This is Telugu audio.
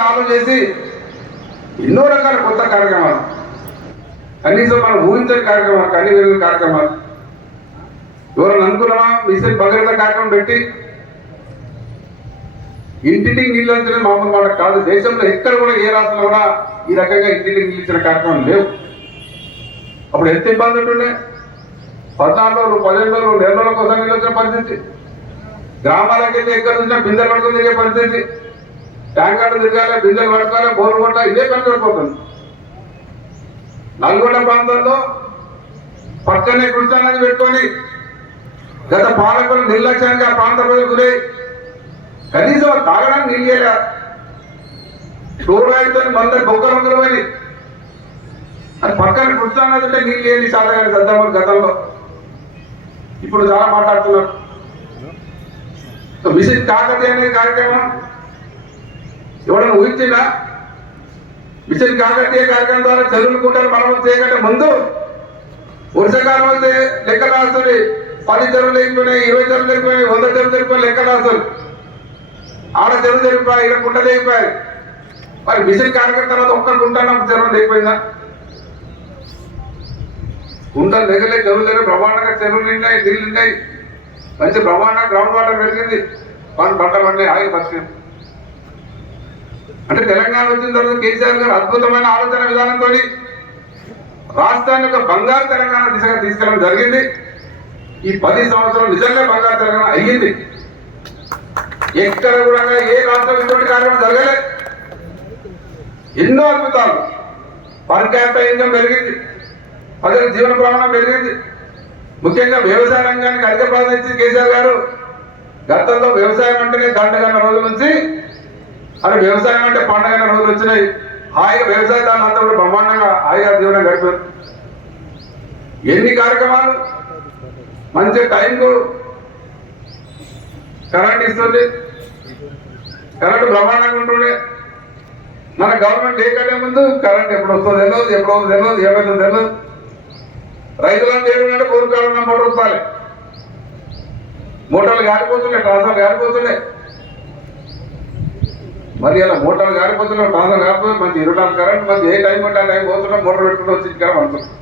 చాలు చేసి ఎన్నో రకాల కొత్త కార్యక్రమాలు, కనీసం మనం ఊహించని కార్యక్రమాలు, కన్నీ వెలుగు కార్యక్రమాలు. ఎవరైనా అనుకున్నామా మిషన్ భగీరథ కార్యక్రమం పెట్టి ఇంటింటికి నీళ్ళు అంచడం మామూలు మాట కాదు. దేశంలో ఎక్కడ కూడా ఏ రాష్ట్రంలో కూడా ఈ రకంగా ఇంటింటికి నీళ్ళు ఇచ్చిన కార్యక్రమం లేవు. అప్పుడు ఎంత ఇబ్బంది ఉంటుండే, 14 రోజులు 15 రోజులు నెల రోజుల కోసం నీళ్ళు వచ్చిన పరిస్థితి, గ్రామాలకైతే ఎక్కడ చూసినా బిందెలు పడుతుంది తిరిగే పరిస్థితి, ట్యాంకర్లు తిరగాలి, బిందెలు పడుకోవాలి, బోర్లు కొట్టాలి, ఇదే పని పడిపోతుంది. నల్గొండ ప్రాంతంలో పక్కనే కృష్ణానది పెట్టుకొని గత పాలకులు నిర్లక్ష్యానికి ఆ ప్రాంత ప్రజలు గురై కనీసం తాగడానికి నీళ్ళు చేయలే, ఫ్లోరైడ్తో 100 బొక్కలు వందలమని అది పక్కన కృష్ణానది ఉంటే నీళ్ళు ఏంది చాలా కానీ గతంలో. ఇప్పుడు చాలా మాట్లాడుతున్నారు. మిషన్ కాకతీయ అనే కార్యక్రమం ఎవరైనా ఊహించిందా? మిషన్ కాకతీయ కార్యక్రమం ద్వారా చెరువులు కుంటలు మరమ్మతు చేయకంటే ముందు వర్షాకాలం అయితే లెక్కలు రాస్తుంది. 10 చెరువులు లేకపోయినాయి, 20 చెరువులు లేకపోయినాయి, 100 చెరువులు లేకపోయినా లెక్కలు రాస్తుంది. ఆడ చెరువు తెలిపాయి, ఇక్కడ కుంట లేకపోయాయి. మరి మిషన్ కార్యక్రమం తర్వాత ఒక్క కుంట చెరువు లేకపోయిందా? కుంటలు దగ్గరలే, చెరువులు దగ్గర బ్రహ్మాండంగా చెరువులు నిండాయి, నీళ్ళు నిండాయి, మంచి బ్రహ్మాండంగా గ్రౌండ్ వాటర్ పెరిగింది, పంట పండి ఆగి పరిస్థితి. అంటే తెలంగాణ వచ్చిన తర్వాత కేసీఆర్ గారు అద్భుతమైన ఆలోచన విధానంతో రాష్ట్రాన్ని ఒక బంగారు తెలంగాణ దిశగా తీసుకెళ్ళడం జరిగింది. ఈ 10 సంవత్సరాలు నిజంగా బంగారు తెలంగాణ అయ్యింది. ఎక్కడ కూడా ఏ రాష్ట్రం ఇటువంటి కార్యక్రమం జరగలే. ఎన్నో అద్భుతాలు. పర్ క్యాపిటల్ ఇన్కమ్ పెరిగింది, ప్రజల జీవన ప్రమాణం పెరిగింది. ముఖ్యంగా వ్యవసాయ రంగానికి అధిక ప్రాధాన్యత ఇచ్చి కేసీఆర్ గారు గతంలో వ్యవసాయం అంటేనే దండగన్న రోజుల నుంచి అది వ్యవసాయం అంటే పండగన్న రోజులు వచ్చినాయి. హాయిగా వ్యవసాయదారులు అంతా కూడా బ్రహ్మాండంగా హాయిగా జీవనం గడిపారు. ఎన్ని కార్యక్రమాలు, మంచి టైంకు కరెంట్ ఇస్తుంది, కరెంటు బ్రహ్మాండంగా ఉంటుండే. మన గవర్నమెంట్ లేకంటే ముందు కరెంట్ ఎప్పుడు వస్తుందో తెలియదు, ఎప్పుడు తెలియదు, ఏమైతుందో తెలియదు. రైతులను ఏమిటంటే పూర్వకాలంలో 3 రూపాయలు మోటార్లు గారిపోతుండే, ట్రాన్స్ఫర్ గారిపోతుండే. మరి ఇలా మోటార్లు గారిపోతుండే, ట్రాన్స్ఫర్ గారిపోతుంది, మంచి 24 కరెంట్, మంచి ఏ టైం అంటే ఆ టైం పోతుండే, మోటార్ పెట్టుకుంటూ వచ్చి ఇక్కడ అనుకుంటున్నాం.